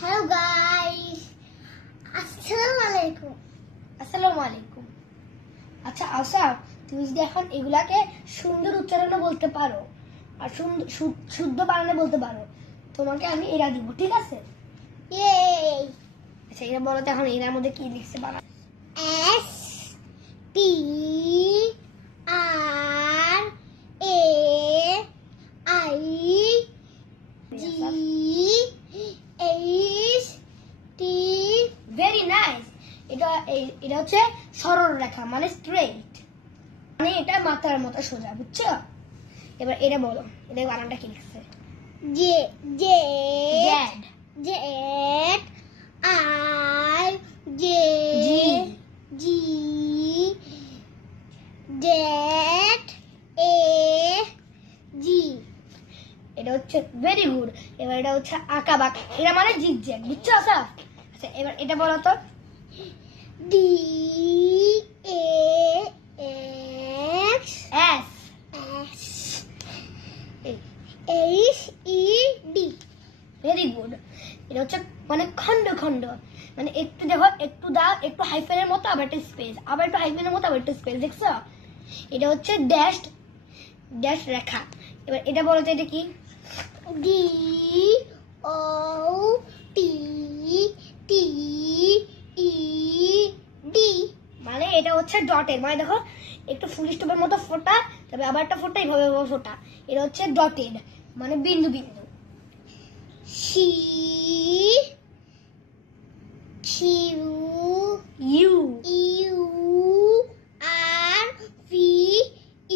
Hello guys, আসসালামু আলাইকুম। আসসালামু আলাইকুম। আচ্ছা আশা, তুমি যদি এখন এগুলাকে সুন্দর উচ্চারণে বলতে পারো আর শুদ্ধ বানানে বলতে পারো, তোমাকে আমি এরা দিব, ঠিক আছে? ইয়ে আচ্ছা এরা বলো তো এখন এরার মধ্যে কি লিখছে বানান। S T R A I G H T. Very nice. এটা হচ্ছে সরল রেখা, মানে স্ট্রেইট, মানে এটা মাথার মতো সোজা, বুঝছো? এবার এটা বলো, এটা বানানটা কি লিখছে? J J Z, Z I J G, G Z A G. এটা হচ্ছে ভেরি গুড। এবার এটা হচ্ছে আঁকা বাঁকা, এটা মানে জিগজ্যাগ, বুঝছো আশা? আচ্ছা এবার এটা বলো তো। D A x S, S H E D. Very good. এটা হচ্ছে মানে খন্ড খন্ড, মানে একটু দেখো, একটু দাও, একটু হাইফেনের মতো, আবার একটা স্পেস, আবার একটু হাইফেনের মতো, আবার একটা স্পেস, দেখছো? এটা হচ্ছে ড্যাশ ড্যাশ রেখা। এবার এটা বলো তো, এটা কি? ডি ও টি টি ই ডি। মানে এটা হচ্ছে ডটের, মানে দেখো একটু ফুল স্টপের মতো ফোটা, তবে আবার একটা ফোটা, এইভাবে এইভাবে ফোটা। এটা হচ্ছে ডটেড, মানে বিন্দু বিন্দু। C Q U, U R V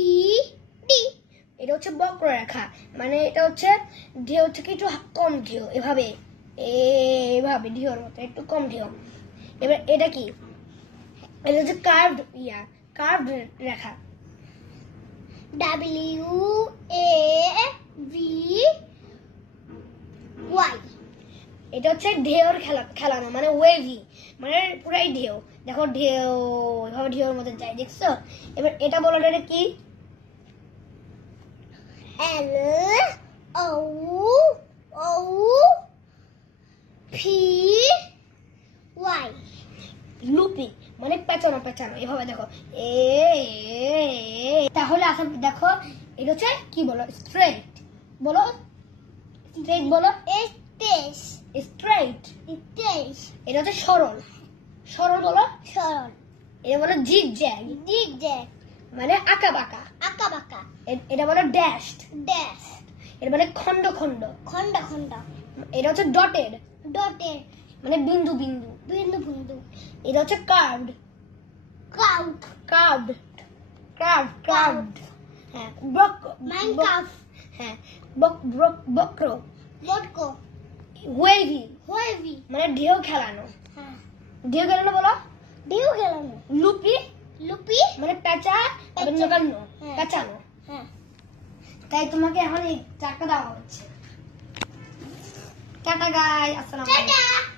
E D. এটা হচ্ছে বক্ররেখা, মানে এটা হচ্ছে ঢেউ থেকে একটু কম ঢেউ, এভাবে এভাবে ঢেউর মতো একটু কম ঢেউ। এবার এটা কি? এটা হচ্ছে কার্ভড কার্ভড রেখা। W A V Y. এটা হচ্ছে ঢেউর খেলানো, মানে ওয়েভি, মানে পুরাই ঢেউ, দেখো ঢেউ এভাবে ঢেউর মধ্যে যায়, দেখছো? এবার এটা বলো, এটা কি? এল ও ও ভি ওয়াই। লুপি, মানে পেঁচানো পেঁচানো, এভাবে দেখো এ তাহলে আসলে দেখো, এটা হচ্ছে কি বলো? স্ট্রেট বলো, স্ট্রেট বলো, স্টেস স্ট্রেট। স্টেস। এটা হচ্ছে সরল, সরল বলো। সরল। এটা বলো জিগজ্যাগ, জিগজ্যাগ মানে আঁকা বাঁকা। আঁকা বাঁকা। এটা বলো ড্যাশড, ড্যাশ এটা মানে খন্ড খন্ড। খন্ড খন্ড। এটা হচ্ছে ডটেড, ডটের মানে বিন্দু বিন্দু। বিন্দু বিন্দু। এটা হচ্ছে কার্ভড, কাউট কার্ভড কার্ভড। হ্যাঁ মাইনকাফ হ্যাঁ বক্র। বটক ওয়েভি, ওয়েভি। মানে ঢেউ খেলানো। হ্যাঁ। ঢেউ খেলানো বলো। ঢেউ খেলানো। লুপি, লুপি মানে পেঁচা, পেঁচা। লাগানো, হ্যাঁ। পেঁচানো। হ্যাঁ। তাই তোমাকে এখন এই চারটা দেওয়া হচ্ছে। টাটা গাই, আসসালামু আলাইকুম। টাটা।